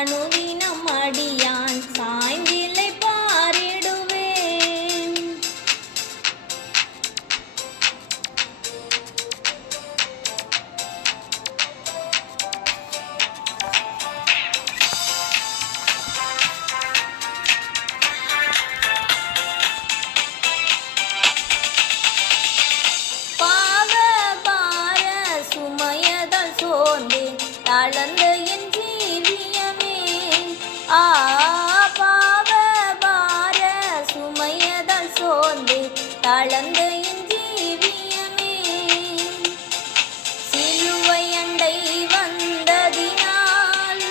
அனுதினம் அடியான் சாய்ந்திலை பாரிடுவேன். பாவ பார சுமையதால் சோர்ந்து தளர்ந்த என் ஜீவியமே, பாவ பார சுமையதால் சோர்ந்து தளர்ந்த என் ஜீவியமே, சிலுவை அண்டை வந்ததினால்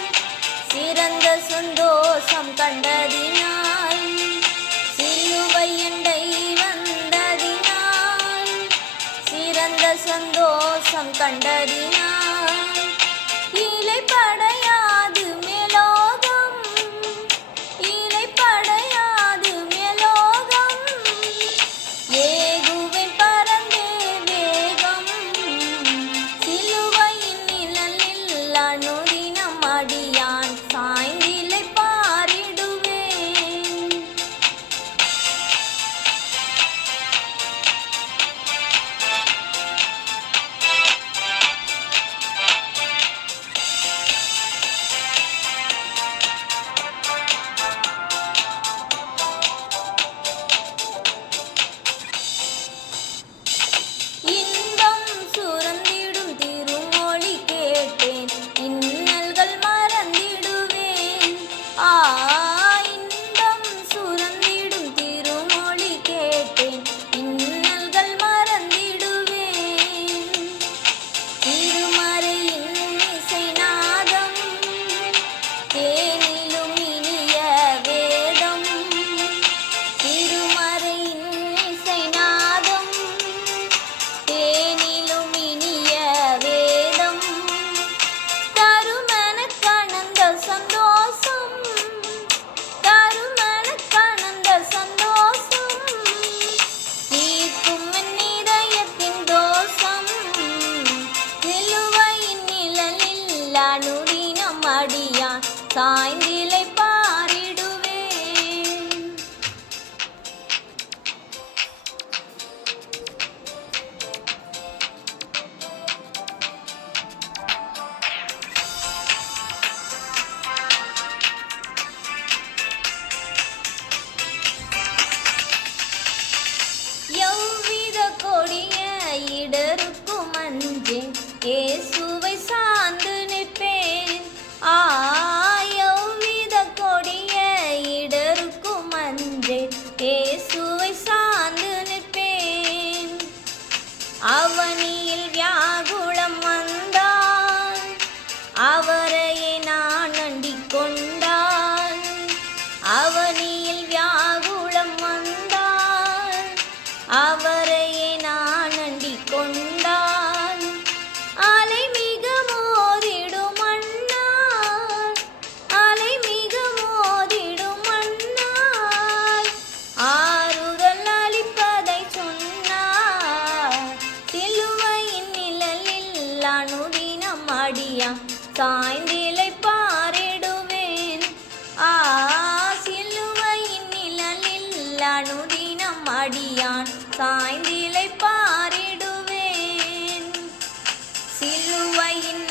சிறந்த சந்தோஷம் கண்டதினால், சிலுவை அண்டை வந்ததினால் சிறந்த சந்தோஷம் கண்டதினால், இலைப்படையாது மேலோகம், இலைப்படையாது மேலோகம், ஏகுவேன் பறந்தே வேகம், சிலுவையின் நிழலில் அனுதினம் அடியான் சாய்ந்திலை பாரிடுவேன். இன்பம் சுரந்திடும் திருமொழி கேட்டேன், இன்னல்கள் மறந்திடுவேன். இன்பம் சுரந்திடும் திருமொழி கேட்டேன், இன்னல்கள் மறந்திடுவேன். திருமறையின் இசைநாதம் தேனிலும் இனிய வேதம், திருமறையின் இசைநாதம் தேனிலும் இனிய வேதம், தருமனக் கனந்த சந்தோஷம், தருமனக் கனந்த சந்தோஷம், தீர்க்கும் என் இதயத்தின் தோஷம், சிலுவையின் நிழலில் அனுதினம் அடியான் சாய்ந்திலை பாரிடுவேன். எவ்வித கொடிய இடருக்கும் அஞ்சேன், இயேசுவை சார்ந்து நிற்பேன். எவ்வித கொடிய இடருக்கும் அஞ்சேன், இயேசுவை சார்ந்து நிற்பேன். அவனியில் வியாகுலம் வந்தால் அவரையே நான் அண்டிக் கொண்டால், அவனியில் வியாகுலம் வந்தால் அவரையே நான் அண்டிக் கொண்டால், அலை மிக மோதிடும் அண்ணால், அலை மிக மோதிடும் அண்ணால், ஆறுதல் அளிப்பதை சொன்னார், சிலுவையின் நிழலில் அனுதினம் அடியான் சாய்ந்திலை பாரிடுவேன். சிலுவையின் நிழலில் அனுதினம் அடியான் சாய்ந்திலை பாரிடுவேன். சிலுவையின்